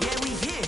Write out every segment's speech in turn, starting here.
Yeah, we here.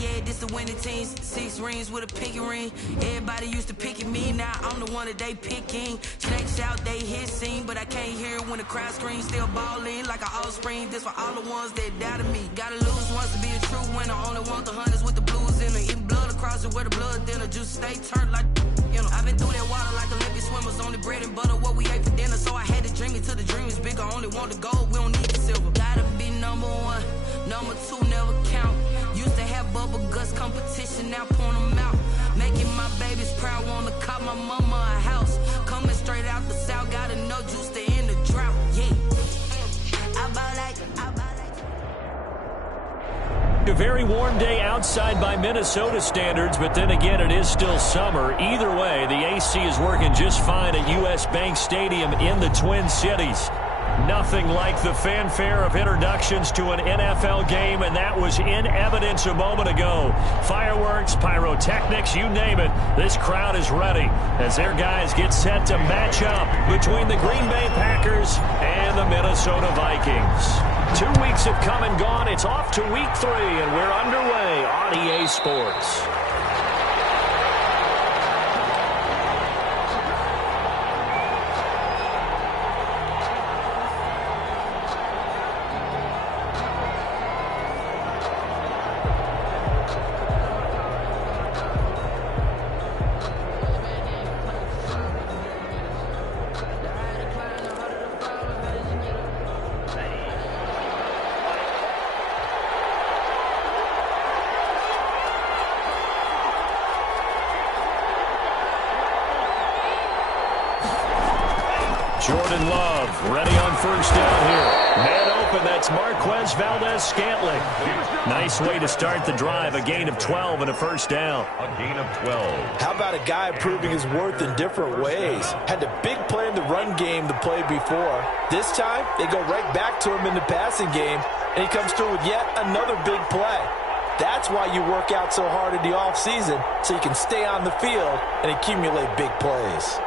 Yeah, this the winning teams. 6 rings with a pinky ring. Everybody used to pick at me, now I'm the one that they picking. Snakes out, they hit scene, but I can't hear it when the crowd screams. Still ballin' like an offspring. This for all the ones that doubted me. Gotta lose once to be a true winner. Only want the hunters with the blues in it. Eating blood across it where the blood dinner. Juice stay turned like, you know. I've been through that water like Olympic swimmers. Only bread and butter, what we ate for dinner. So I had to dream it till the dream is bigger. Only want the gold, we don't need the silver. Gotta be number 1, number 2 never count. Used to have bubble guts competition, now point them out. Making my babies proud, wanna cop my mama a house. Coming straight out the south, gotta know juice to end the drought. Yeah, I bought like. A very warm day outside by Minnesota standards, but then again, it is still summer. Either way, the AC is working just fine at U.S. Bank Stadium in the Twin Cities. Nothing like the fanfare of introductions to an NFL game, and that was in evidence a moment ago. Fireworks, pyrotechnics, you name it. This crowd is ready as their guys get set to match up between the Green Bay Packers and the Minnesota Vikings. 2 weeks have come and gone. It's off to week 3, and we're underway on EA Sports. Jordan Love ready on first down here. Man open, that's Marquez Valdez-Scantling. Nice way to start the drive, a gain of 12 and a first down. A gain of 12. How about a guy proving his worth in different ways? Had a big play in the run game the play before. This time, they go right back to him in the passing game, and he comes through with yet another big play. That's why you work out so hard in the offseason, so you can stay on the field and accumulate big plays.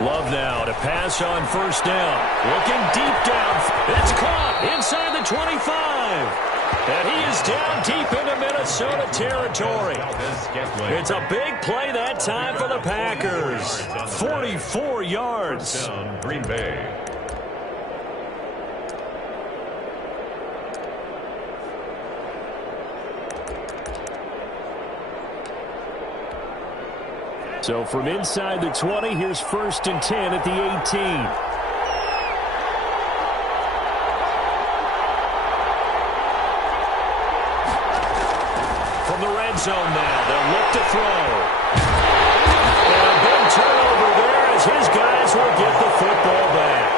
Love now to pass on first down. Looking deep down. It's caught inside the 25. And he is down deep into Minnesota territory. It's a big play that time for the Packers. 44 yards. Green Bay. So from inside the 20, here's 1st and 10 at the 18. From the red zone now, they'll look to throw. And a big turnover there as his guys will get the football back.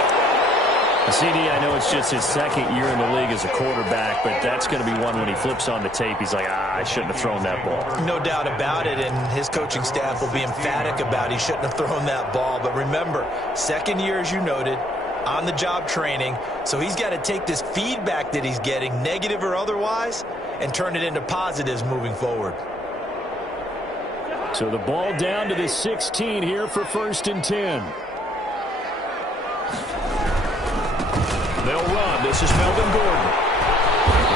CD, I know it's just his 2nd year in the league as a quarterback, but that's going to be one when he flips on the tape. He's like, I shouldn't have thrown that ball. No doubt about it, and his coaching staff will be emphatic about he shouldn't have thrown that ball. But remember, 2nd year, as you noted, on-the-job training, so he's got to take this feedback that he's getting, negative or otherwise, and turn it into positives moving forward. So the ball down to the 16 here for 1st and 10. They'll run. This is Melvin Gordon.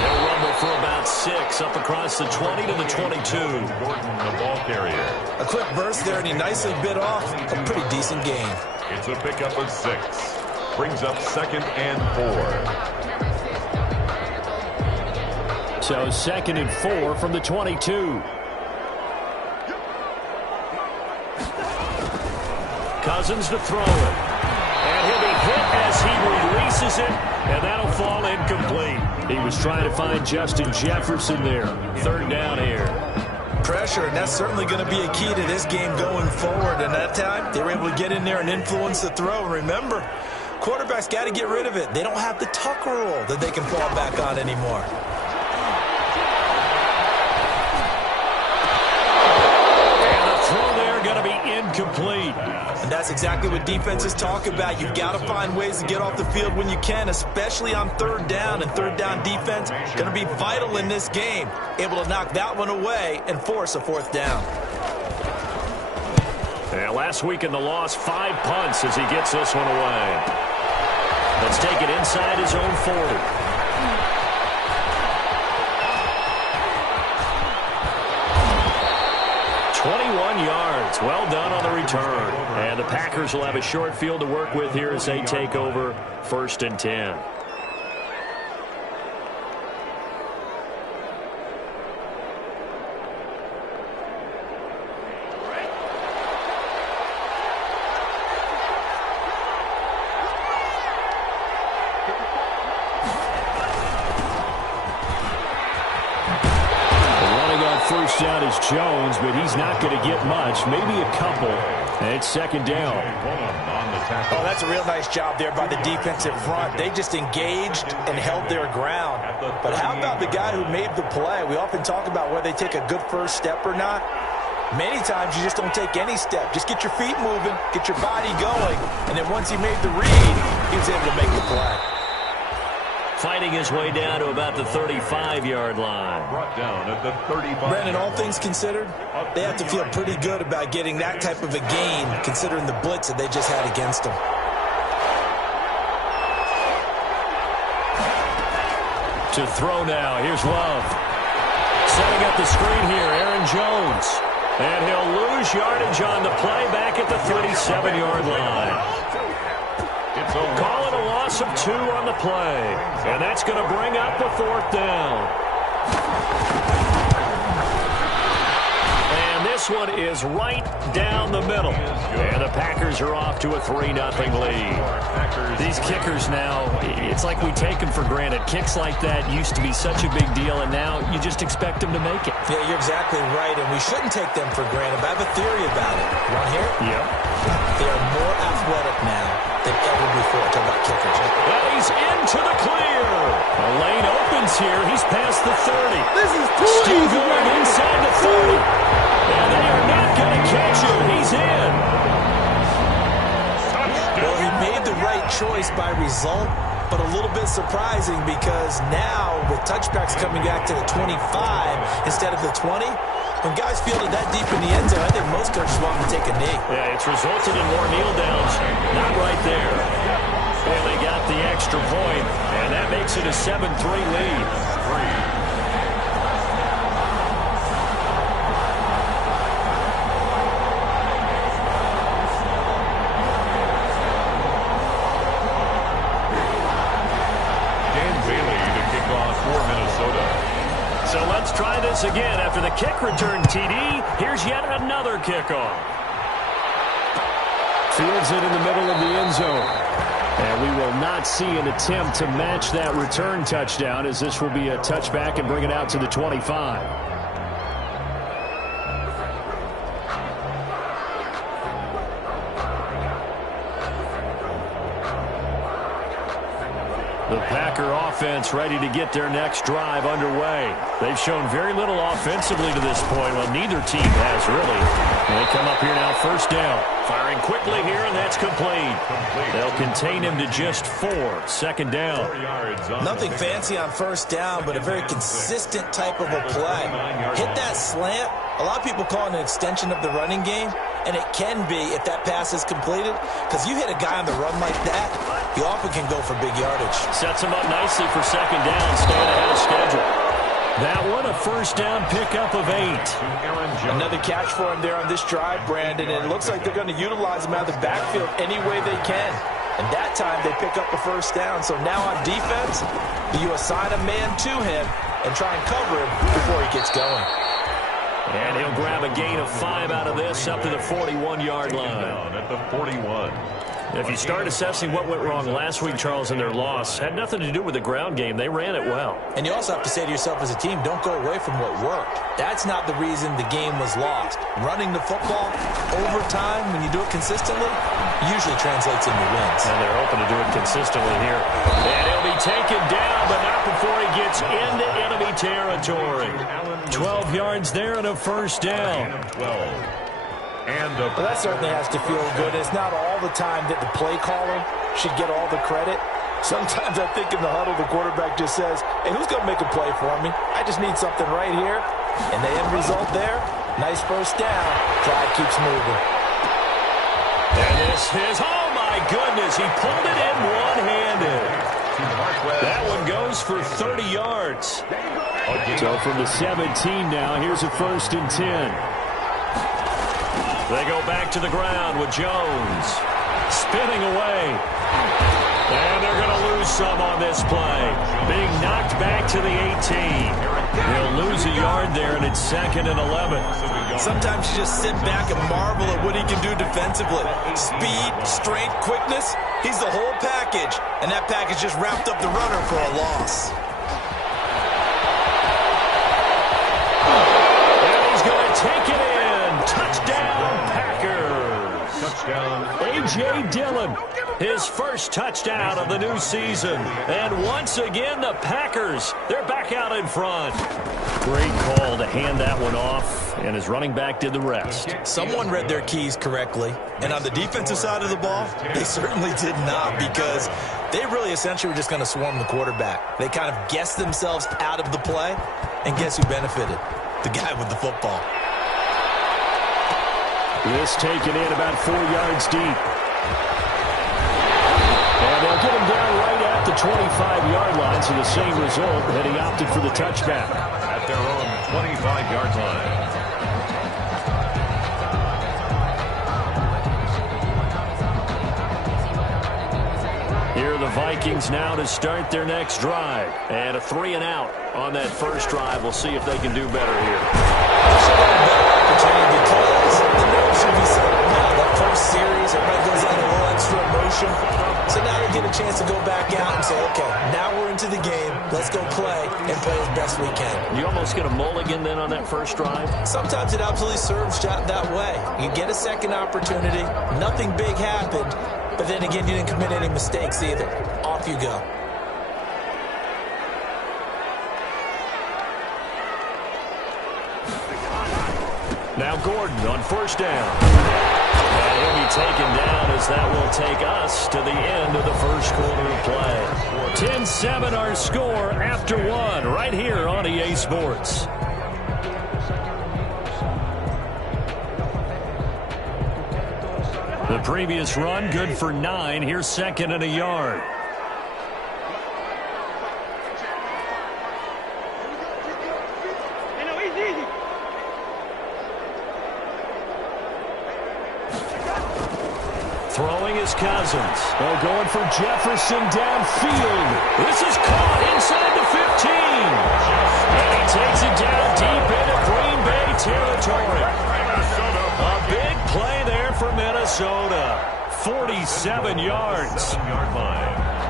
They'll rumble for about 6 up across the 20 to the 22. Gordon, the ball carrier. A quick burst there, and he nicely bit off a pretty decent gain. It's a pickup of 6. Brings up 2nd and 4. So 2nd and 4 from the 22. Cousins to throw it. And he'll be hit as he releases it, and that'll fall incomplete. He was trying to find Justin Jefferson there. 3rd down here. Pressure, and that's certainly going to be a key to this game going forward. And that time, they were able to get in there and influence the throw. Remember, quarterbacks got to get rid of it. They don't have the tuck rule that they can fall back on anymore. And the throw there going to be incomplete. And that's exactly what defenses talk about. You've got to find ways to get off the field when you can, especially on 3rd down. And 3rd down defense going to be vital in this game. Able to knock that one away and force a 4th down. Yeah, last week in the loss, 5 punts as he gets this one away. Let's take it inside his own 40. Yards. Well done on the return. And the Packers will have a short field to work with here as they take over 1st and 10. First down is Jones, but he's not going to get much, maybe a couple. And it's 2nd down. Oh, that's a real nice job there by the defensive front. They just engaged and held their ground. But how about the guy who made the play? We often talk about whether they take a good first step or not. Many times you just don't take any step. Just get your feet moving, get your body going, and then once he made the read, he was able to make the play. Fighting his way down to about the 35-yard line. Brought down at the 35. Brandon, all things considered, they have to feel pretty good about getting that type of a gain, considering the blitz that they just had against them. To throw now. Here's Love. Setting up the screen here, Aaron Jones. And he'll lose yardage on the play back at the 37-yard line. Calling a loss of 2 on the play. And that's going to bring up the 4th down. And this one is right down the middle. And the Packers are off to a 3-0 lead. These kickers now, it's like we take them for granted. Kicks like that used to be such a big deal, and now you just expect them to make it. Yeah, you're exactly right, and we shouldn't take them for granted. But I have a theory about it. You want to hear it? Yep. They are more athletic now than ever before. Talk about kickers. Well, he's into the clear. The lane opens here. He's past the 30. This is too Still easy, going man. inside the 30. And they are not going to catch him. He's in. Well, he made the right choice by result, but a little bit surprising because now with touchbacks coming back to the 25 instead of the 20, when guys feel it that deep in the end zone, I think most coaches want them to take a knee. Yeah, it's resulted in more kneel downs. Not right there. And they got the extra point, and that makes it a 7-3 lead. So let's try this again. After the kick return TD, here's yet another kickoff. Fields it in the middle of the end zone. And we will not see an attempt to match that return touchdown, as this will be a touchback and bring it out to the 25. The Packer offense ready to get their next drive underway. They've shown very little offensively to this point. Well, neither team has really. And they come up here now, 1st down. Firing quickly here, and that's complete. They'll contain him to just 4. 2nd down. Nothing fancy on 1st down, but a very consistent type of a play. Hit that slant. A lot of people call it an extension of the running game, and it can be if that pass is completed, because you hit a guy on the run like that, he often can go for big yardage. Sets him up nicely for 2nd down, staying ahead of schedule. That one a 1st down pickup of 8. Another catch for him there on this drive, Brandon, and it looks like they're going to utilize him out of the backfield any way they can. And that time they pick up a 1st down. So now on defense, you assign a man to him and try and cover him before he gets going. And he'll grab a gain of 5 out of this up to the 41-yard line. At the 41. If you start assessing what went wrong last week, Charles, in their loss, had nothing to do with the ground game. They ran it well. And you also have to say to yourself as a team, don't go away from what worked. That's not the reason the game was lost. Running the football over time, when you do it consistently, usually translates into wins. And they're hoping to do it consistently here. And he'll be taken down, but not before he gets into enemy territory. 12 yards there and a 1st down. 12. Well, that certainly has to feel good. It's not all the time that the play caller should get all the credit. Sometimes I think in the huddle, the quarterback just says, hey, who's going to make a play for me? I just need something right here. And the end result there, nice 1st down. Drive keeps moving. And this is, oh my goodness, he pulled it in one-handed. for 30 yards. So from the 17 now, here's a 1st and 10. They go back to the ground with Jones. Spinning away. And they're going to lose some on this play. Being knocked back to the 18. They'll lose a yard there, and it's 2nd and 11. Sometimes you just sit back and marvel at what he can do defensively. Speed, strength, quickness. He's the whole package. And that package just wrapped up the runner for a loss. And he's going to take it in. Touchdown, Packers. Touchdown. A.J. Dillon, his first touchdown of the new season. And once again, the Packers, they're back out in front. Great call to hand that one off, and his running back did the rest. Someone read their keys correctly, and on the defensive side of the ball, they certainly did not, because they really essentially were just going to swarm the quarterback. They kind of guessed themselves out of the play, and guess who benefited? The guy with the football. This taken in about 4 yards deep. And they'll get him down right at the 25-yard line, so the same result, and he opted for the touchback. At their own 25-yard line. Here are the Vikings now to start their next drive. And a 3-and-out on that first drive. We'll see if they can do better here. Opportunity because the note should be settled now. That first series, everybody goes on a little extra emotion. So now they get a chance to go back out and say, okay, now we're into the game. Let's go play and play as best we can. You almost get a mulligan then on that first drive? Sometimes it absolutely serves that way. You get a second opportunity. Nothing big happened. But then again, you didn't commit any mistakes either. Off you go. Now Gordon on first down. And he'll be taken down as that will take us to the end of the first quarter of play. 10-7 our score after one right here on EA Sports. The previous run good for 9. Here's 2nd and a yard. Throwing his Cousins. Oh, going for Jefferson downfield. This is caught inside the 15. And he takes it down deep into Green Bay territory. A big play there for Minnesota. 47 yards.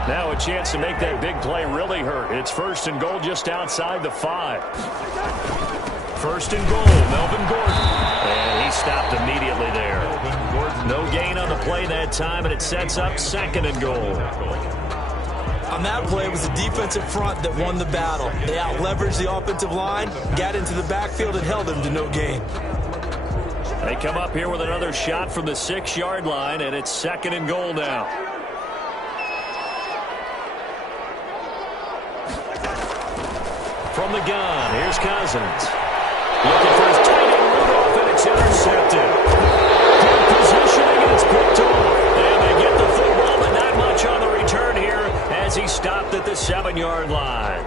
Now a chance to make that big play really hurt. It's 1st and goal just outside the 5. 1st and goal, Melvin Gordon. And he stopped immediately there. No gain on the play that time, and it sets up 2nd and goal. On that play, it was the defensive front that won the battle. They out-leveraged the offensive line, got into the backfield, and held them to no gain. They come up here with another shot from the 6-yard line, and it's 2nd and goal now. From the gun, here's Cousins. Looking for his tight end Rudolph, and it's intercepted. Good positioning, and it's picked off. And they get the football, but not much on the return here as he stopped at the 7-yard line.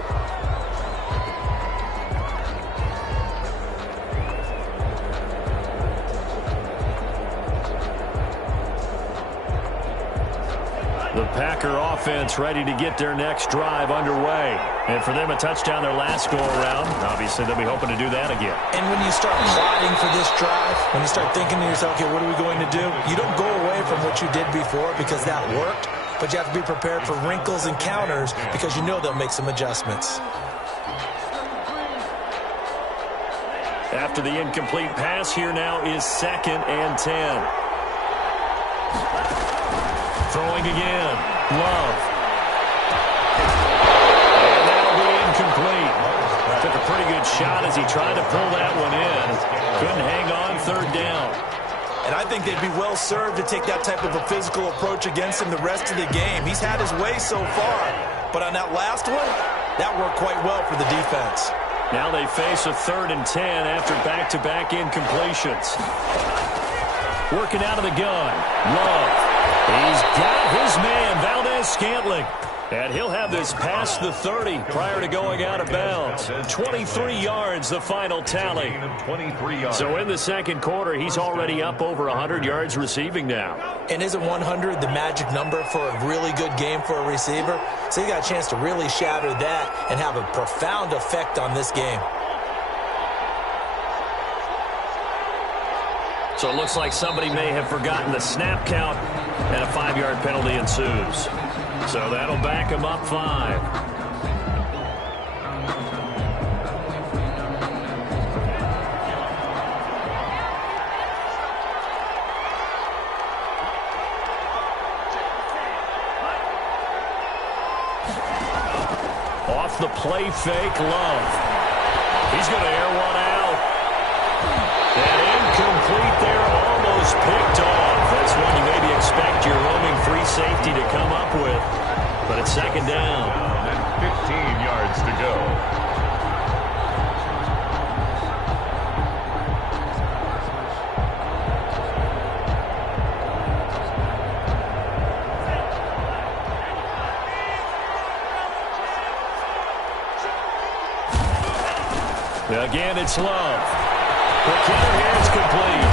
The Packer offense ready to get their next drive underway. And for them, a touchdown their last go-around. Obviously, they'll be hoping to do that again. And when you start plotting for this drive, when you start thinking to yourself, okay, what are we going to do? You don't go away from what you did before because that worked, but you have to be prepared for wrinkles and counters because you know they'll make some adjustments. After the incomplete pass, here now is 2nd and 10. Throwing again. Love. And that'll be incomplete. Took a pretty good shot as he tried to pull that one in. Couldn't hang on 3rd down. And I think they'd be well served to take that type of a physical approach against him the rest of the game. He's had his way so far. But on that last one, that worked quite well for the defense. Now they face a 3rd and 10 after back-to-back incompletions. Working out of the gun. Love. He's got his man, Valdez-Scantling. And he'll have this past the 30 prior to going out of bounds. 23 yards, the final tally. 23 yards. So in the second quarter, he's already up over 100 yards receiving now. And isn't 100 the magic number for a really good game for a receiver? So he got a chance to really shatter that and have a profound effect on this game. So it looks like somebody may have forgotten the snap count, and a 5-yard penalty ensues. So that'll back him up 5. Off the play fake, Love. He's going to air one out. And incomplete there, almost picked off. That's one you maybe expect your roaming free safety to come up with. But it's second down. And 15 yards to go. Again, it's Love. The kicker here is complete.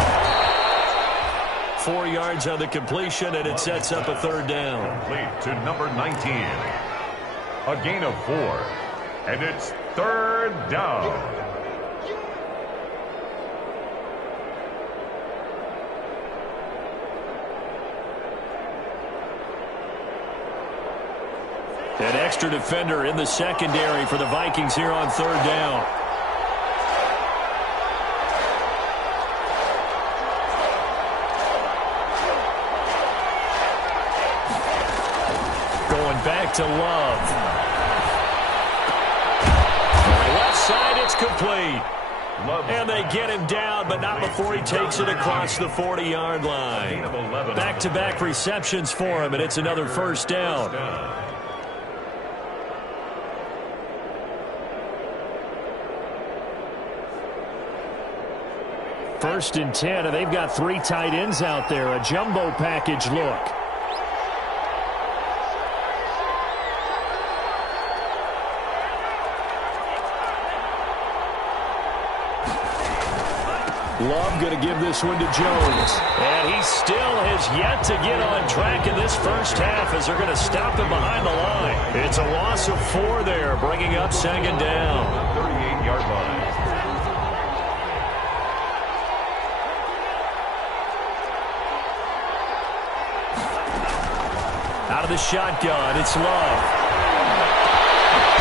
4 yards on the completion, and it sets up a third down. Complete to number 19. A gain of 4. And it's third down. An extra defender in the secondary for the Vikings here on third down. Back to Love. Left side, it's complete. And they get him down, but not before he takes it across the 40-yard line. Back-to-back receptions for him, and it's another first down. First and 10, and they've got 3 tight ends out there. A jumbo package look. Love going to give this one to Jones. And he still has yet to get on track in this first half as they're going to stop him behind the line. It's a loss of 4 there, bringing up second down. 38-yard line. Out of the shotgun, it's Love.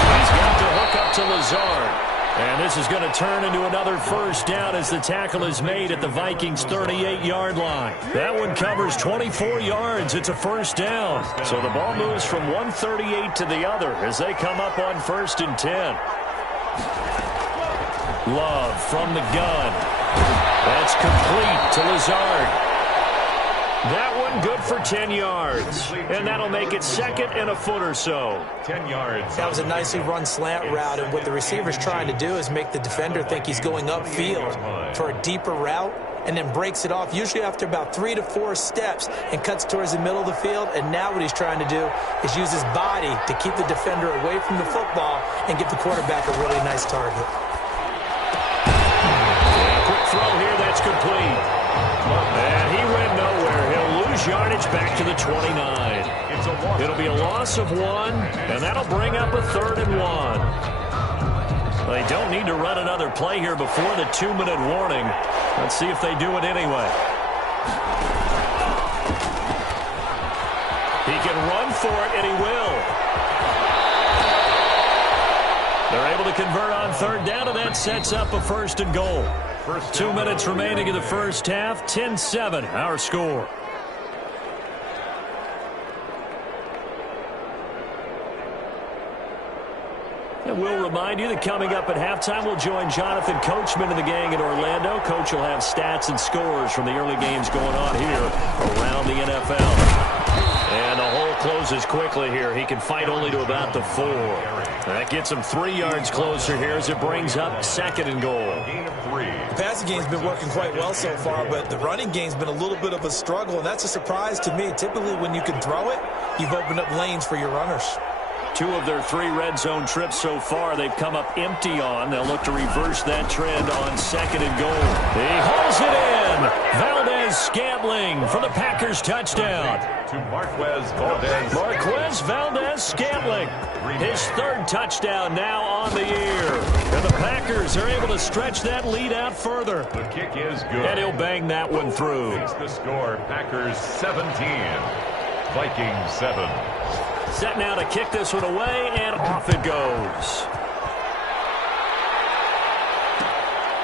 He's got to hook up to Lazard. And this is going to turn into another first down as the tackle is made at the Vikings' 38-yard line. That one covers 24 yards. It's a first down. So the ball moves from 138 to the other as they come up on first and 10. Love from the gun. That's complete to Lazard. That one good for 10 yards. And that'll make it second and a foot or so. 10 yards. That was a nicely run slant route, and what the receiver's trying to do is make the defender think he's going upfield for a deeper route and then breaks it off, usually after about 3 to 4 steps, and cuts towards the middle of the field. And now what he's trying to do is use his body to keep the defender away from the football and give the quarterback a really nice target. Yeah, quick throw here, that's complete. And he went nowhere. He'll lose yardage back to the 29. It'll be a loss of 1, and that'll bring up a 3rd and 1. They don't need to run another play here before the 2-minute warning. Let's see if they do it anyway. He can run for it, and he will. They're able to convert on third down, and that sets up a 1st and goal. 2 minutes remaining in the first half. 10-7, our score. And we'll remind you that coming up at halftime, we'll join Jonathan Coachman and the gang in Orlando. Coach will have stats and scores from the early games going on here around the NFL. And the hole closes quickly here. He can fight only to about the 4. That gets him 3 yards closer here as it brings up 2nd and goal. The passing game's been working quite well so far, but the running game's been a little bit of a struggle, and that's a surprise to me. Typically, when you can throw it, you've opened up lanes for your runners. 2 of their 3 red zone trips so far, they've come up empty on. They'll look to reverse that trend on 2nd and goal. He hauls it in. Valdez-Scantling for the Packers touchdown. To Marquez Valdez. Marquez Valdez-Scantling. His 3rd touchdown now on the year. And the Packers are able to stretch that lead out further. The kick is good. And he'll bang that one through. It's the score, Packers 17, Vikings 7. Set now to kick this one away, and off it goes.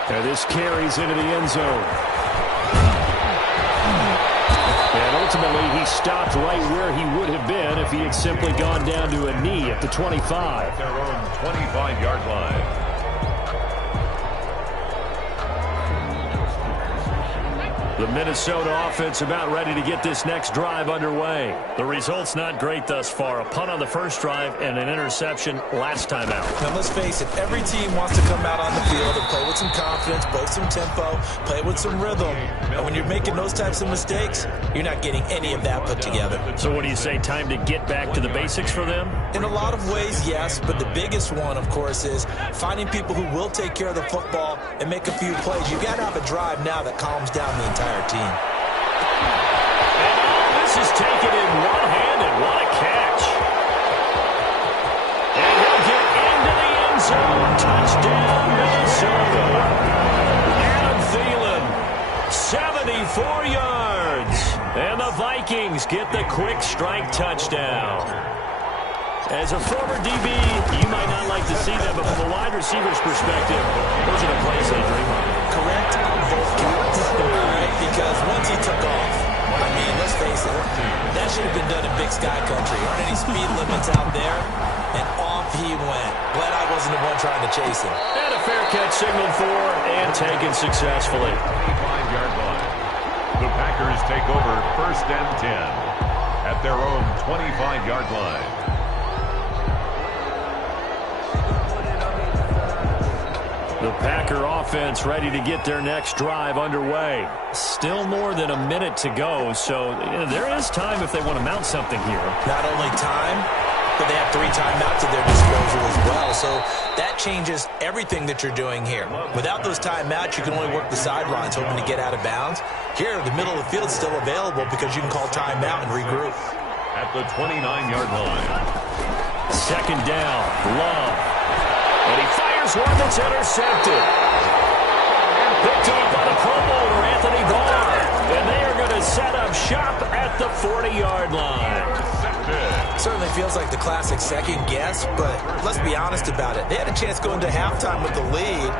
And this carries into the end zone. And ultimately, he stopped right where he would have been if he had simply gone down to a knee at the 25. At their own 25-yard line. The Minnesota offense about ready to get this next drive underway. The result's not great thus far. A punt on the first drive and an interception last time out. Now let's face it, every team wants to come out on the field and play with some confidence, both some tempo, play with some rhythm. And when you're making those types of mistakes, you're not getting any of that put together. So what do you say, time to get back to the basics for them? In a lot of ways, yes, but the biggest one, of course, is finding people who will take care of the football and make a few plays. You got to have a drive now that calms down the entire team. And this is taken in one hand, and what a catch. And he'll get into the end zone. Touchdown, Minnesota. Adam Thielen, 74 yards. And the Vikings get the quick strike touchdown. As a former DB, you might not like to see that, but from a wide receiver's perspective, those are the plays they dream of. Correct, both counts. Because once he took off, I mean, let's face it, that should have been done in Big Sky Country. Aren't any speed limits out there? And off he went. Glad I wasn't the one trying to chase him. And a fair catch signaled for and taken successfully. 25-yard line. The Packers take over 1st and 10 at their own 25-yard line. The Packer offense ready to get their next drive underway. Still more than a minute to go, so there is time if they want to mount something here. Not only time, but they have 3 timeouts at their disposal as well, so that changes everything that you're doing here. Without those timeouts, you can only work the sidelines, hoping to get out of bounds. Here, the middle of the field is still available because you can call timeout and regroup. At the 29-yard line. 2nd down, Love. And he fires one that's intercepted. Picked up by the Pro Bowler, Anthony Barr. And they are going to set up shop at the 40-yard line. Certainly feels like the classic second guess, but let's be honest about it. They had a chance going to halftime with the lead.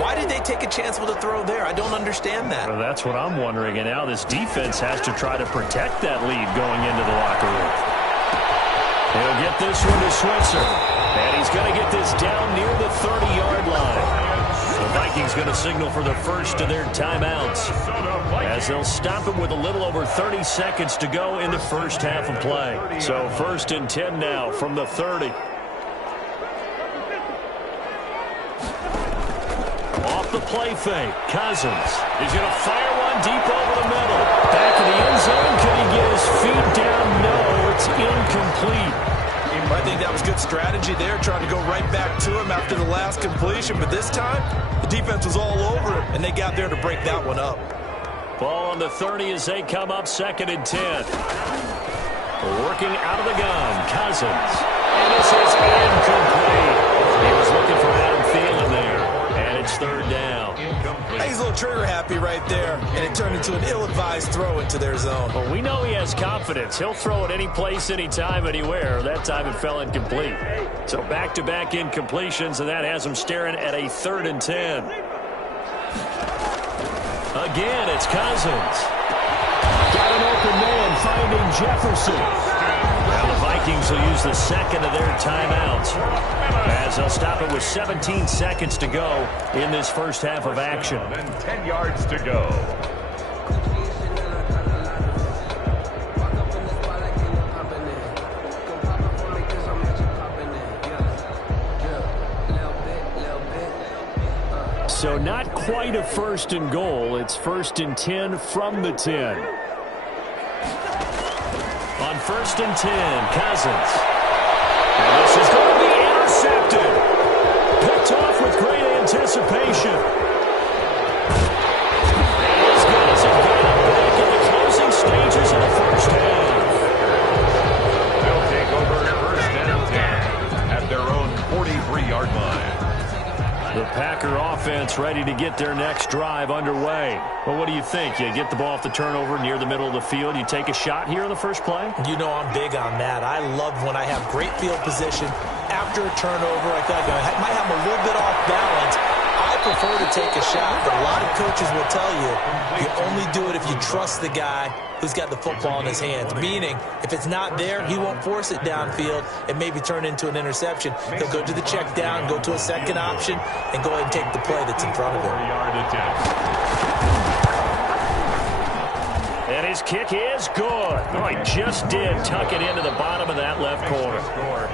Why did they take a chance with a throw there? I don't understand that. Well, that's what I'm wondering. And now this defense has to try to protect that lead going into the locker room. He'll get this one to Switzer. And he's going to get this down near the 30-yard line. The Vikings going to signal for the first of their timeouts as they'll stop it with a little over 30 seconds to go in the first half of play. So 1st and 10 now from the 30. Off the play fake, Cousins is going to fire one deep over the middle. Back in the end zone, can he get his feet down? No, it's incomplete. I think that was good strategy there, trying to go right back to him after the last completion. But this time, the defense was all over him, and they got there to break that one up. Ball on the 30 as they come up 2nd and 10. Working out of the gun, Cousins. And this is incomplete. He was looking for Adam Thielen there. And it's 3rd down. He's a little trigger happy right there, and it turned into an ill-advised throw into their zone. Well, we know he has confidence. He'll throw it any place, anytime, anywhere. That time it fell incomplete. So back-to-back incompletions, and that has him staring at a 3rd and 10. Again, it's Cousins. Got an open man finding Jefferson. Now the Vikings will use the 2nd of their timeouts as they'll stop it with 17 seconds to go in this first half of action. And 10 yards to go. So not quite a 1st and goal. It's 1st and 10 from the 10. On 1st and 10, Cousins. And anticipation. These guys have got it back in the closing stages of the first half. They'll take over first and 10 at their own 43-yard line. The Packer offense ready to get their next drive underway. Well, what do you think? You get the ball off the turnover near the middle of the field. You take a shot here in the first play? You know I'm big on that. I love when I have great field position. After a turnover, I feel like I might have a little bit off balance. I prefer to take a shot, but a lot of coaches will tell you you only do it if you trust the guy who's got the football in his hands. Meaning, if it's not there, he won't force it downfield and maybe turn into an interception. He'll go to the check down, go to a second option, and go ahead and take the play that's in front of him. And his kick is good. Oh, he just did tuck it into the bottom of that left corner.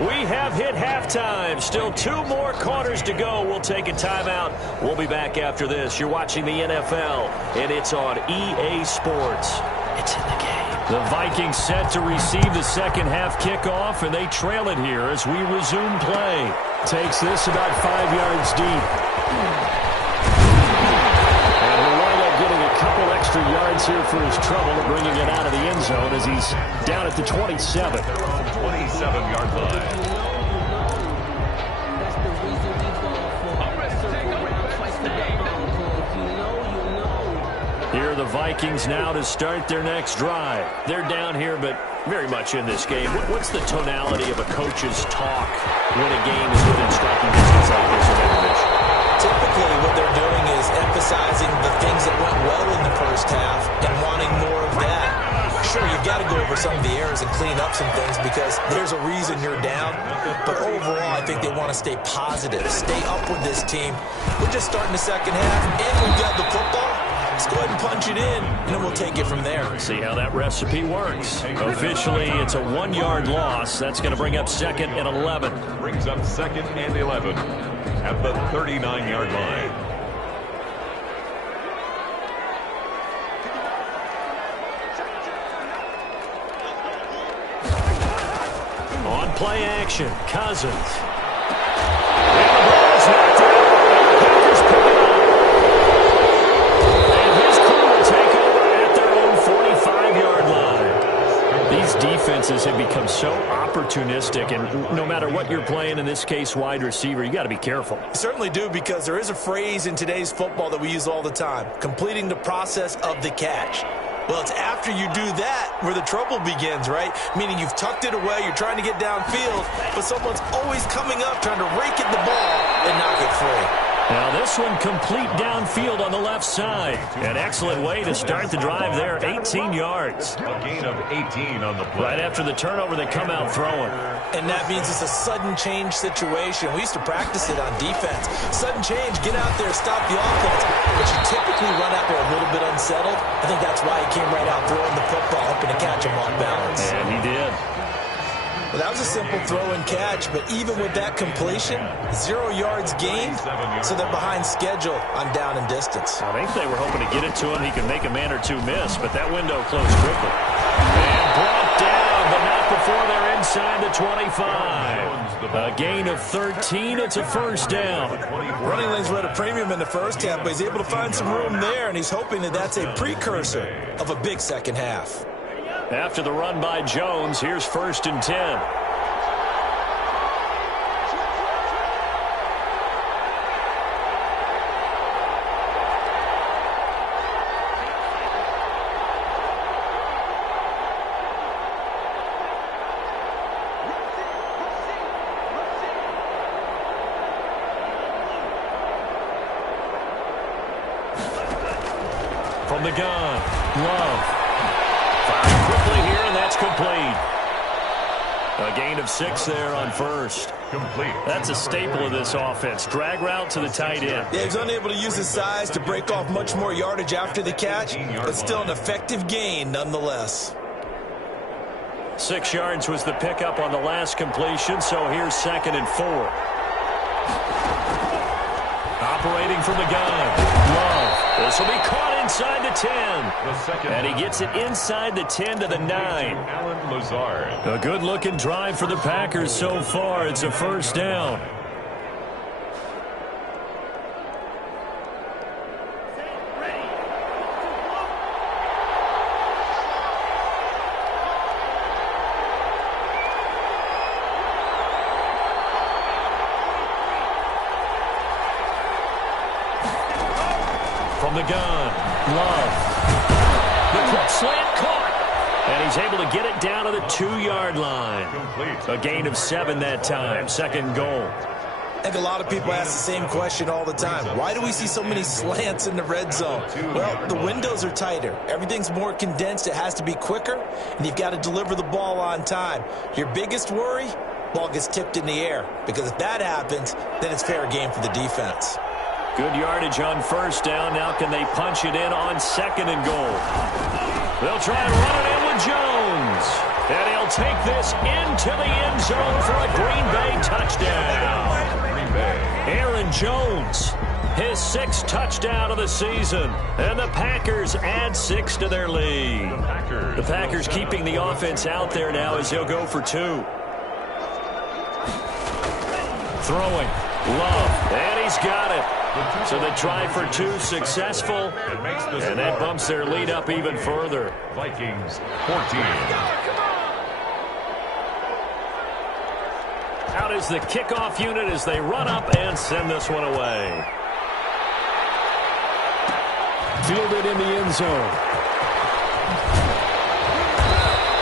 We have hit halftime. Still 2 more quarters to go. We'll take a timeout. We'll be back after this. You're watching the NFL, and it's on EA Sports. It's in the game. The Vikings set to receive the second half kickoff, and they trail it here as we resume play. Takes this about 5 yards deep. Couple extra yards here for his trouble, bringing it out of the end zone as he's down at the 27. 27-yard line. Here are the Vikings now to start their next drive. They're down here, but very much in this game. What's the tonality of a coach's talk when a game is within striking distance like this? Typically, what they're doing is emphasizing the things that went well in the first half and wanting more of that. Sure, you've got to go over some of the errors and clean up some things because there's a reason you're down. But overall, I think they want to stay positive, stay up with this team. We're just starting the second half, and we've got the football. Let's go ahead and punch it in, and then we'll take it from there. See how that recipe works. Officially, it's a 1-yard loss. That's going to bring up 2nd and 11. Brings up 2nd and 11 at the 39-yard line. On play action, Cousins. And the ball is knocked out. Packers pick it up. And his crew will take over at their own 45-yard line. These defenses have become so opportunistic, and no matter what you're playing, in this case wide receiver, you got to be careful. You certainly do, because there is a phrase in today's football that we use all the time: completing the process of the catch. Well, it's after you do that where the trouble begins, right? Meaning you've tucked it away, you're trying to get downfield, but someone's always coming up trying to rake at the ball and knock it free. Now this one complete downfield on the left side. An excellent way to start the drive there, 18 yards. A gain of 18 on the play. Right after the turnover, they come out throwing. And that means it's a sudden change situation. We used to practice it on defense. Sudden change, get out there, stop the offense. But you typically run out there a little bit unsettled. I think that's why he came right out throwing the football, hoping to catch him off balance. And he did. Well, that was a simple throw and catch, but even with that completion, 0 yards gained, so they're behind schedule on down and distance. I think they were hoping to get it to him. He could make a man or two miss, but that window closed quickly. And brought down, but not before they're inside the 25. A gain of 13. It's a first down. Running lanes were at a premium in the first half, but he's able to find some room there, and he's hoping that that's a precursor of a big second half. After the run by Jones, here's 1st and 10. From the gun, Love. Firing quickly here, and that's complete. A gain of 6 there on first. Complete. That's a staple of this offense. Drag route to the tight end. Yeah, he's unable to use his size to break off much more yardage after the catch, but still an effective gain nonetheless. 6 yards was the pickup on the last completion, so here's 2nd and 4. Operating from the gun. Love. This will be caught inside the 10. And he gets it inside the 10 to the 9. Alan Lazard. A good-looking drive for the Packers so far. It's a first down. from the gun. Love. The quick slant caught. And he's able to get it down to the 2-yard line. A gain of 7 that time. 2nd goal. I think a lot of people ask the same question all the time. Why do we see so many slants in the red zone? Well, the windows are tighter. Everything's more condensed. It has to be quicker, and you've got to deliver the ball on time. Your biggest worry? Ball gets tipped in the air, because if that happens, then it's fair game for the defense. Good yardage on 1st down. Now can they punch it in on 2nd and goal? They'll try and run it in with Jones. And he'll take this into the end zone for a Green Bay touchdown. Aaron Jones, his 6th touchdown of the season. And the Packers add 6 to their lead. The Packers keeping the offense out there now as they'll go for 2. Throwing. Love. And he's got it. So they try for 2 successful. And that bumps their lead up even further. Vikings 14. Out is the kickoff unit as they run up and send this one away. Fielded in the end zone.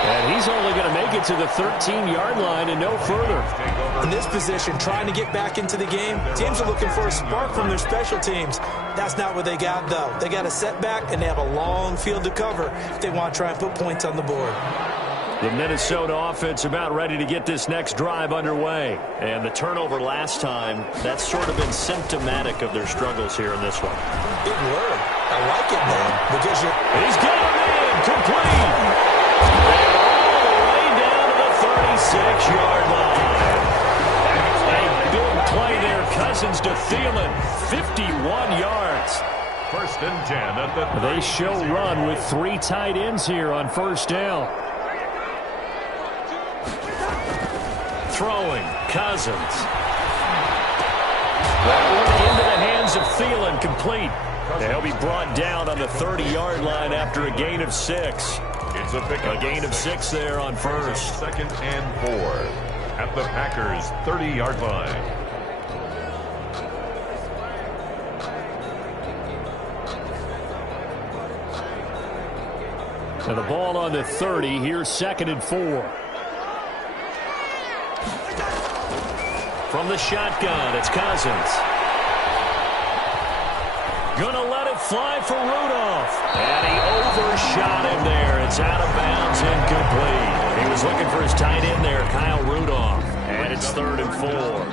And he's only going to make it to the 13-yard line and no further. In this position, trying to get back into the game, teams are looking for a spark from their special teams. That's not what they got, though. They got a setback, and they have a long field to cover if they want to try and put points on the board. The Minnesota offense about ready to get this next drive underway. And the turnover last time, that's sort of been symptomatic of their struggles here in this one. Big word. I like it, man, because he's got him in. Complete. And all the way down to the 36-yard line. A big play there. Cousins to Thielen. 51 yards. 1st and 10 at the... They show run with 3 tight ends here on 1st down. Throwing. Cousins. That one into the hands of Thielen. Complete. And he'll be brought down on the 30-yard line after a gain of 6. It's a gain of 6 there on 1st. 2nd and 4 at the Packers' 30-yard line. And the ball on the 30. Here's 2nd and 4. From the shotgun, it's Cousins. Gonna let it fly for Rudolph. And he overshot him there. It's out of bounds, incomplete. He was looking for his tight end there, Kyle Rudolph. And it's 3rd and 4.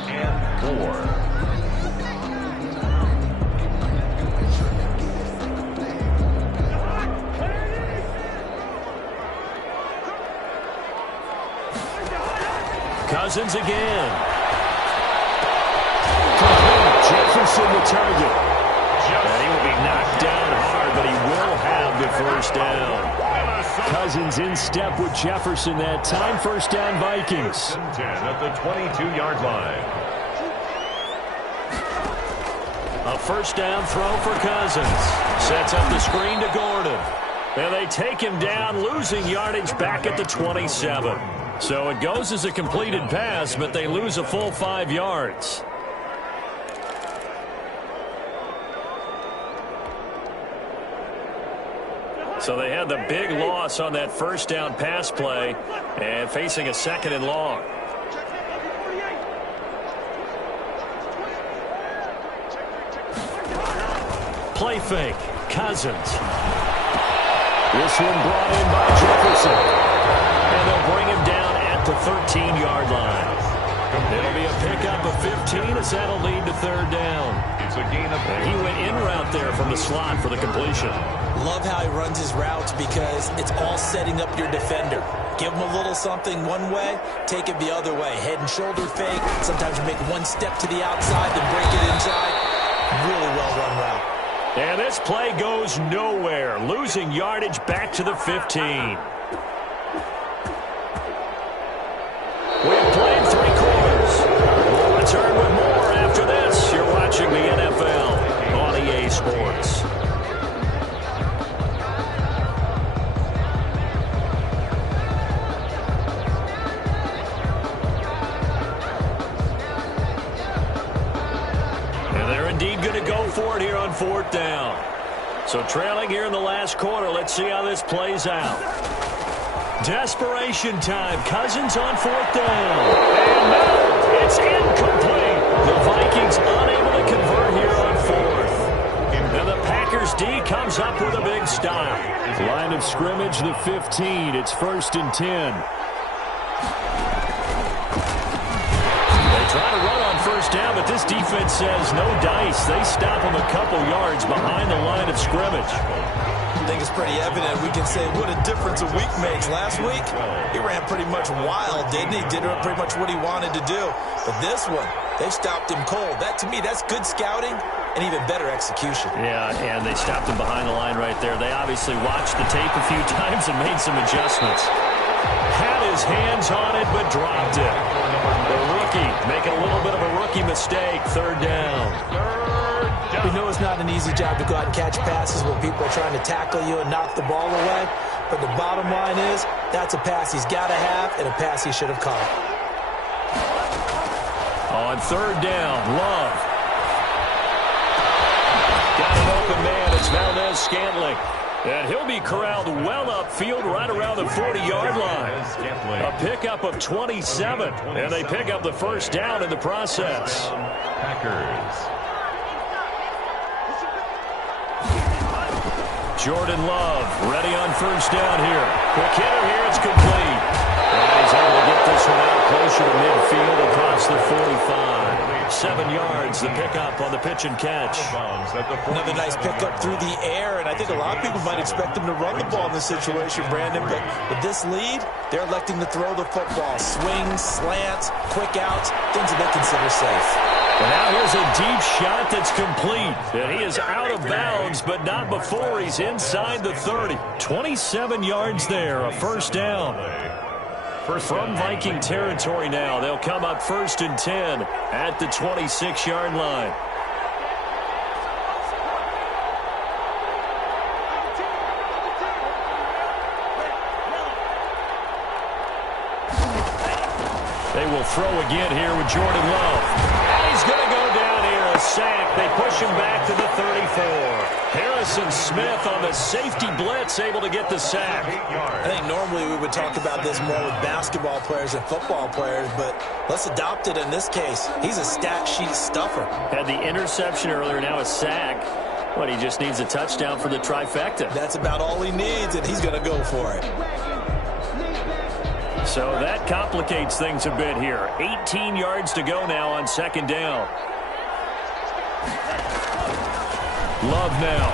Cousins again. Jefferson the target. And he will be knocked down hard, but he will have the 1st down. Cousins in step with Jefferson that time. 1st down, Vikings. 1st and 10 at the 22-yard line. A 1st down throw for Cousins. Sets up the screen to Gordon. And they take him down, losing yardage back at the 27. So it goes as a completed pass, but they lose a full 5 yards. So they had the big loss on that 1st down pass play and facing a 2nd and long. Play fake. Cousins. This one brought in by Jefferson. And they'll bring him down at the 13-yard line. It'll be a pickup of 15 as that'll lead to 3rd down. It's a gain of... And he went in route there from the slot for the completion. Love how he runs his routes because it's all setting up your defender. Give him a little something one way, take it the other way. Head and shoulder fake. Sometimes you make one step to the outside, then break it inside. Really well-run route. And this play goes nowhere, losing yardage back to the 15. We've played 3 quarters. We'll return with more after this. You're watching the NFL on EA Sports. And they're indeed going to go for it here on 4th down. So trailing here in the last quarter. Let's see how this plays out. Desperation time. Cousins on 4th down. And no, it's incomplete. The Vikings unable to convert here on 4th. And the Packers D comes up with a big stop. Line of scrimmage, the 15. It's 1st and 10. They try to run on 1st down, but this defense says no dice. They stop them a couple yards behind the line of scrimmage. I think it's pretty evident. We can say what a difference a week makes. Last week, he ran pretty much wild, didn't he? Did pretty much what he wanted to do. But this one, they stopped him cold. That, to me, that's good scouting and even better execution. Yeah, and they stopped him behind the line right there. They obviously watched the tape a few times and made some adjustments. Had his hands on it, but dropped it. The rookie making a little bit of a rookie mistake. 3rd down. We know it's not an easy job to go out and catch passes when people are trying to tackle you and knock the ball away. But the bottom line is, that's a pass he's got to have and a pass he should have caught. On 3rd down, Love. Got an open man. It's Valdez-Scantling. And he'll be corralled well upfield right around the 40-yard line. A pickup of 27. And they pick up the 1st down in the process. Packers. Jordan Love ready on 1st down here. Quick hitter here. It's complete. And he's able to get this one out closer to midfield across the 45. 7 yards, the pickup on the pitch and catch. Another nice pickup through the air, and I think a lot of people might expect them to run the ball in this situation, Brandon, but with this lead, they're electing to throw the football. Swings, slants, quick outs, things that they consider safe. And now here's a deep shot that's complete. And he is out of bounds, but not before he's inside the 30. 27 yards there, a 1st down. From Viking territory now, they'll come up 1st and 10 at the 26-yard line. They will throw again here with Jordan Love. And he's going to go down here, a sack. They push him back to the 34. Harrison Smith on the safety blitz, able to get the sack. I think normally we would talk about this more with basketball players and football players, but let's adopt it in this case. He's a stat sheet stuffer. Had the interception earlier, now a sack. But he just needs a touchdown for the trifecta. That's about all he needs, and he's going to go for it. So that complicates things a bit here. 18 yards to go now on 2nd down. Love now.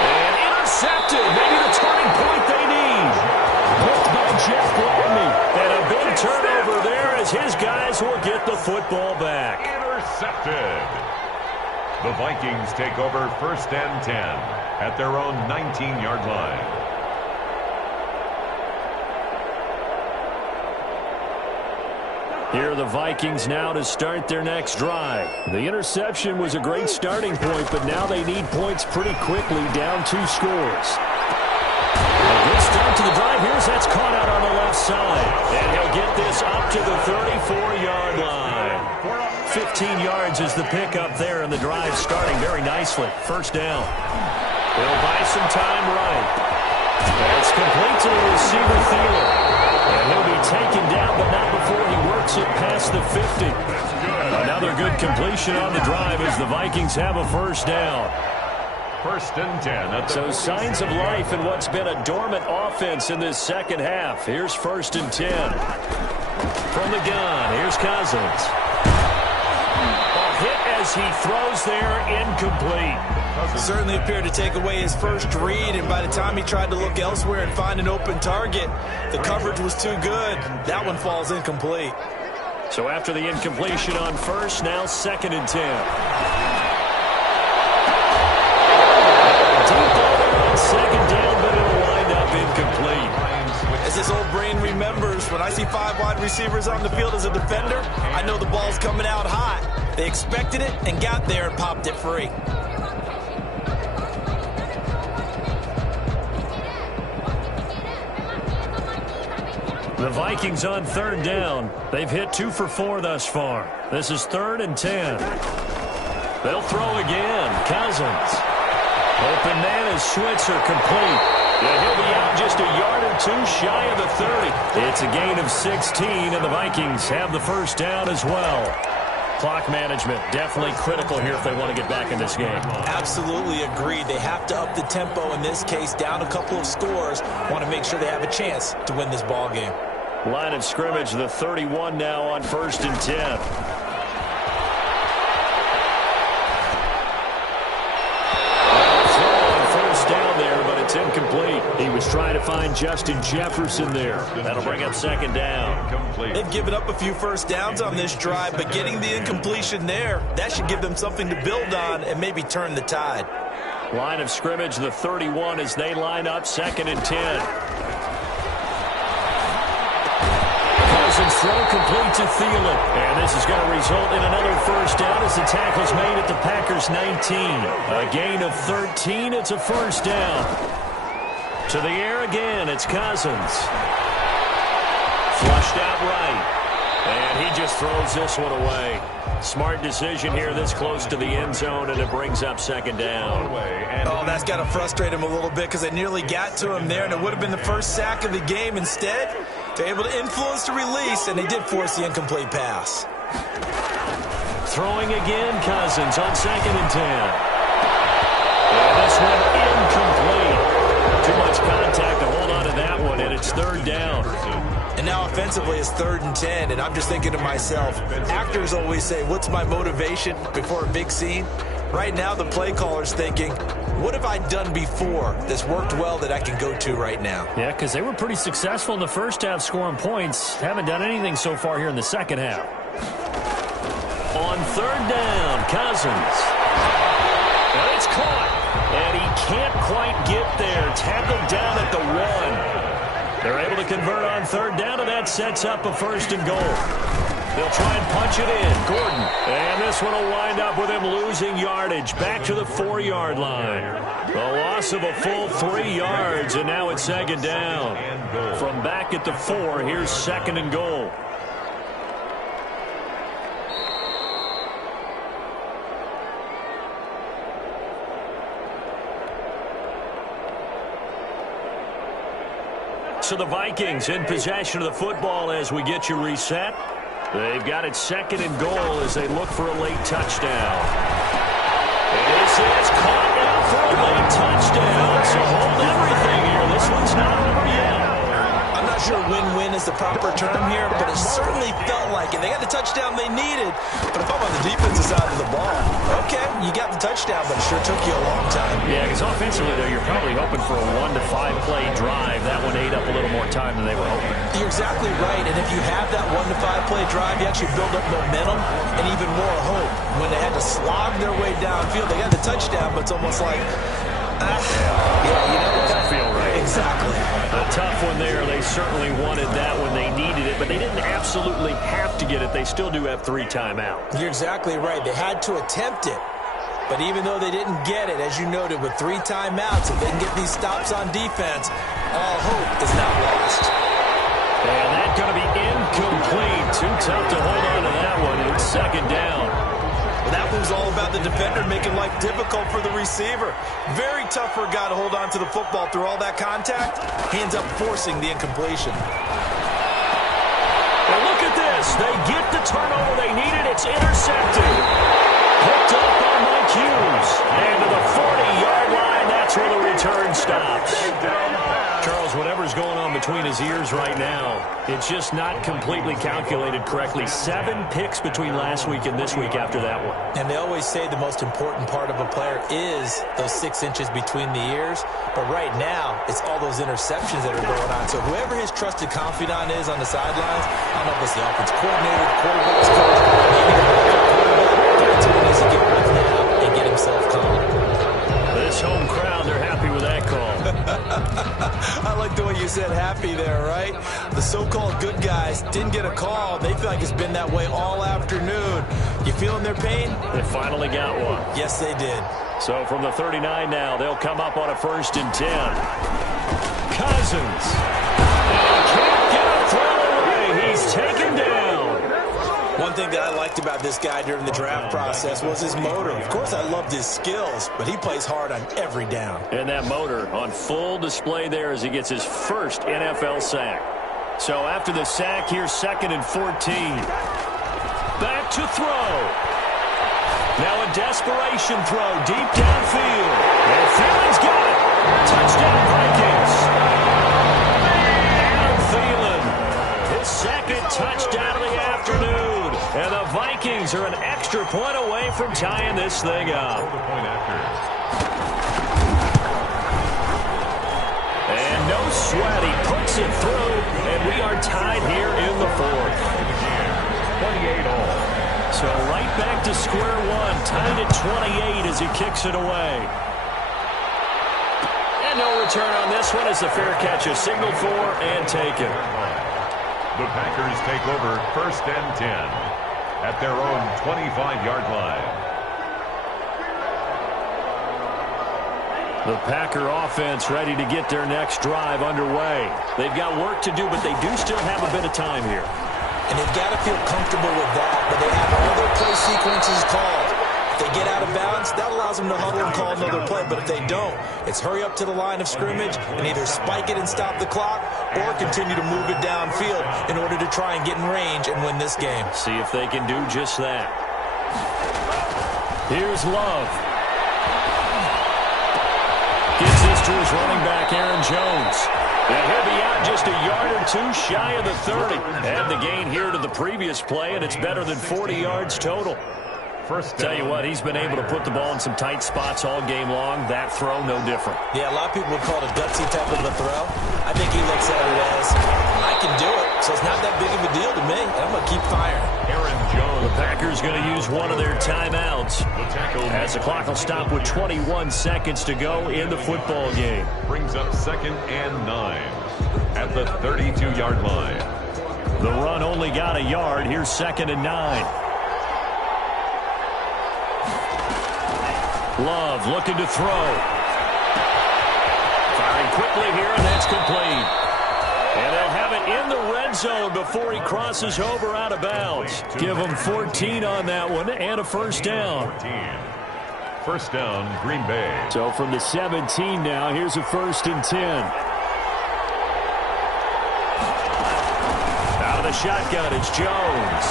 And intercepted. Maybe the turning point they need. Picked by Jeff Gladney. And a big turnover there as his guys will get the football back. Intercepted. The Vikings take over 1st and 10 at their own 19-yard line. Here are the Vikings now to start their next drive. The interception was a great starting point, but now they need points pretty quickly, down 2 scores. A good start to the drive. Here's that's caught out on the left side. And he'll get this up to the 34-yard line. 15 yards is the pickup there, and the drive starting very nicely. 1st down. He'll buy some time right. That's complete to the receiver, Thielen. And he'll be taken down, but not before he works it past the 50. Another good completion on the drive as the Vikings have a 1st down. 1st and 10. So signs of life in what's been a dormant offense in this 2nd half. Here's 1st and 10. From the gun, here's Cousins. A hit as he throws there, incomplete. Certainly appeared to take away his first read, and by the time he tried to look elsewhere and find an open target, the coverage was too good. That one falls incomplete. So after the incompletion on 1st, now 2nd and 10. Deep over on 2nd down, but it'll wind up incomplete. As his old brain remembers, when I see 5 wide receivers on the field as a defender, I know the ball's coming out hot. They expected it and got there and popped it free. The Vikings on 3rd down. They've hit 2 for 4 thus far. This is 3rd and 10. They'll throw again. Cousins. Open man is Switzer, complete. Yeah, he'll be out just a yard or two shy of the 30. It's a gain of 16, and the Vikings have the first down as well. Clock management, definitely critical here if they want to get back in this game. Absolutely agreed. They have to up the tempo in this case, down a couple of scores. Want to make sure they have a chance to win this ball game. Line of scrimmage, the 31 now on 1st and 10. It's incomplete. He was trying to find Justin Jefferson there. That'll bring up 2nd down. They've given up a few first downs on this drive, but getting the incompletion there, that should give them something to build on and maybe turn the tide. Line of scrimmage, the 31 as they line up 2nd and 10. Cousins throw complete to Thielen. And this is going to result in another first down as the tackle's made at the Packers 19. A gain of 13. It's a first down. To the air again, it's Cousins. Flushed out right. And he just throws this one away. Smart decision here this close to the end zone, and it brings up 2nd down. Oh, that's got to frustrate him a little bit because they nearly got to him there, and it would have been the first sack of the game. Instead, they're able to influence the release, and they did force the incomplete pass. Throwing again, Cousins on 2nd and 10. And this one incomplete. Too much contact to hold on to that one, and it's 3rd down. And now offensively it's 3rd and 10, and I'm just thinking to myself, actors always say, what's my motivation before a big scene? Right now the play caller's thinking, what have I done before that's worked well that I can go to right now? Yeah, because they were pretty successful in the first half scoring points. Haven't done anything so far here in the second half. On 3rd down, Cousins. And it's caught. And he can't quite get there. Tackled down at the 1. They're able to convert on 3rd down, and that sets up a 1st and goal. They'll try and punch it in. Gordon. And this one will wind up with him losing yardage. Back to the 4-yard line. The loss of a full 3 yards, and now it's 2nd down. From back at the 4, here's 2nd and goal. So the Vikings in possession of the football as we get you reset. They've got it 2nd and goal as they look for a late touchdown. This is caught now for a late touchdown. So hold everything here. This one's not over yet. I'm not sure win-win is the proper term here, but it certainly felt like it. They got the touchdown they needed, but if I'm on the defensive side of the ball, okay, you got the touchdown, but it sure took you a long time. Yeah, because offensively, though, you're probably hoping for a 1 to 5 play drive. That one ate up a little more time than they were hoping. You're exactly right, and if you have that 1 to 5 play drive, you actually build up momentum and even more hope. When they had to slog their way downfield, they got the touchdown, but it's almost like, yeah, you know, doesn't feel right. Exactly. A tough one there. They certainly wanted that when they needed it, but they didn't absolutely have to get it. They still do have 3 timeouts. You're exactly right. They had to attempt it. But even though they didn't get it, as you noted, with 3 timeouts, if they can get these stops on defense, all hope is not lost. And that's going to be incomplete. Too tough to hold on to that one. It's 2nd down. Well, that was all about the defender making life difficult for the receiver. Very tough for a guy to hold on to the football through all that contact. He ends up forcing the incompletion. And look at this. They get the turnover they needed. It's intercepted. Picked up on Mike Hughes. And to the 40-yard line, that's where the return stops. Charles, whatever's going on between his ears right now, it's just not completely calculated correctly. 7 picks between last week and this week after that one. And they always say the most important part of a player is those 6 inches between the ears. But right now, it's all those interceptions that are going on. So whoever his trusted confidant is on the sidelines, I don't know if it's the offensive coordinator, the quarterback's coach, maybe the quarterback, that's who he needs to get with now and get himself calm. This home crowd, they're happy with that call. I like the way you said happy there, right? The so-called good guys didn't get a call. They feel like it's been that way all afternoon. You feeling their pain? They finally got one. Yes, they did. So from the 39 now, they'll come up on a 1st and 10. Cousins. Can't get a throw away. He's taken down. One thing that I liked about this guy during the draft process was his motor. Of course, I loved his skills, but he plays hard on every down. And that motor on full display there as he gets his first NFL sack. So after the sack, here's 2nd and 14. Back to throw. Now a desperation throw deep downfield. And Thielen's got it. Touchdown, Vikings. Adam Thielen, his 2nd touchdown of the afternoon. And the Vikings are an extra point away from tying this thing up. And no sweat. He puts it through, and we are tied here in the 4th. 28 all. So right back to square one, tied at 28 as he kicks it away. And no return on this one as the fair catch is signaled for and taken. The Packers take over 1st and 10 at their own 25-yard line. The Packer offense ready to get their next drive underway. They've got work to do, but they do still have a bit of time here. And they've got to feel comfortable with that, but they have all their play sequences called. If they get out of bounds, that allows them to huddle and call another play. But if they don't, it's hurry up to the line of scrimmage and either spike it and stop the clock or continue to move it downfield in order to try and get in range and win this game. See if they can do just that. Here's Love. Gives this to his running back, Aaron Jones. And he'll be out just a yard or two shy of the 30. And the gain here to the previous play, and it's better than 40 yards total. Tell you what, he's been able to put the ball in some tight spots all game long. That throw, no different. Yeah, a lot of people would call it a gutsy type of a throw. I think he looks at it as, I can do it, so it's not that big of a deal to me, and I'm going to keep firing. Aaron Jones. The Packers going to use one of their timeouts as the clock will stop with 21 seconds to go in the football game. Brings up 2nd and 9 at the 32-yard line. The run only got a yard. Here's 2nd and 9. Love looking to throw. Firing quickly here, and that's complete. And they'll have it in the red zone before he crosses over out of bounds. Give him 14 on that one and a first down. 14. First down, Green Bay. So from the 17 now, here's a 1st and 10. Out of the shotgun, it's Jones.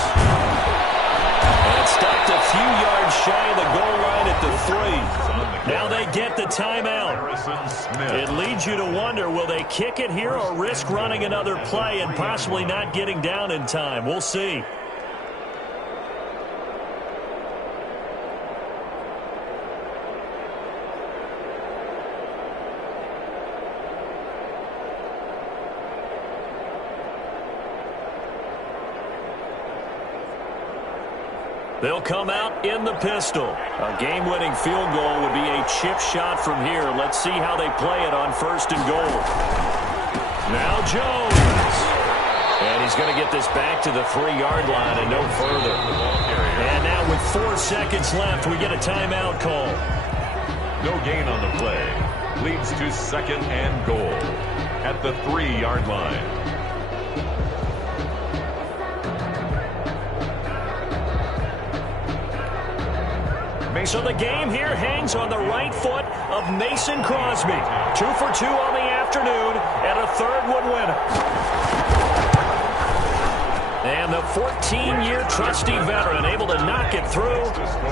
And stopped a few yards shy of the goal line at the 3. Now they get the timeout. It leads you to wonder, will they kick it here or risk running another play and possibly not getting down in time? We'll see. They'll come out in the pistol. A game-winning field goal would be a chip shot from here. Let's see how they play it on 1st and goal. Now Jones. And he's going to get this back to the 3-yard line and no further. And now with 4 seconds left, we get a timeout call. No gain on the play. Leads to 2nd and goal at the 3-yard line. So the game here hangs on the right foot of Mason Crosby. 2 for 2 on the afternoon, and a 3rd would win it. And the 14-year trusty veteran able to knock it through.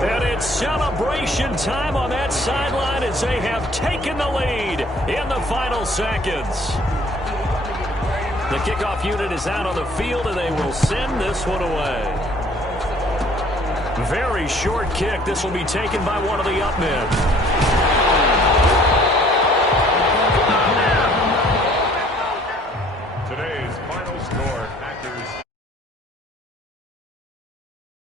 And it's celebration time on that sideline as they have taken the lead in the final seconds. The kickoff unit is out on the field, and they will send this one away. Very short kick. This will be taken by one of the up men.